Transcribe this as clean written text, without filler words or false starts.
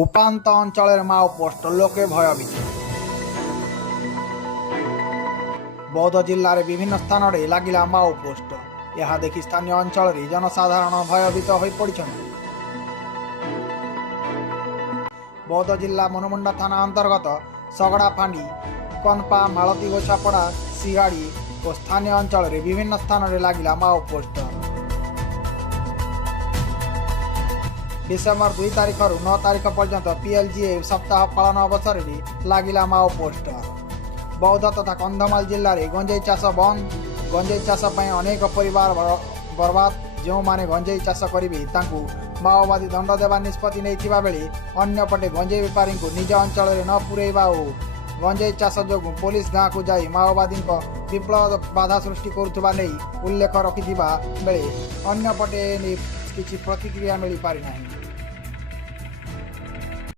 उपात अंचल माओ पोस्ट लोके भयभीत। बौद्ध जिले में विभिन्न स्थान में लगिला माओ पोस्ट। यह देखि स्थानीय अंचल जनसाधारण भयभीत हो पड़छन्ति। बौद्ध जिला मनमुंडा थाना अंतर्गत सगड़ा फांडी, कनपा, मालती गोछापड़ा, सिगाड़ी और स्थानीय अंचल में विभिन्न स्थान में लगिला माओ पोस्ट। डिसेम्बर 2 तारिख रु 9 तारिख पर्यंत पीएलजीए सप्ताह पालन अवसर में लगिला माओ पोस्ट। बौद्ध तथा कंधमाल जिले में गंजेई चाष बंद। गंजेई चाष अनेक परिवार बर्बाद। जो माने गंजेई चाष करेंगे माओवादी दंड देवा निष्पत्ति नहीं बेले अन्यपटे गंजेई बेपारी को निज अंचल में न पुरैबा और गंजेई चाष जो पुलिस गाँव को जाई माओवादी विप्लव बाधा सृष्टि करुवा नहीं उल्लेख रखिथिबा बेले अन्यपटे किसी प्रतिक्रिया मिल पारि नहीं।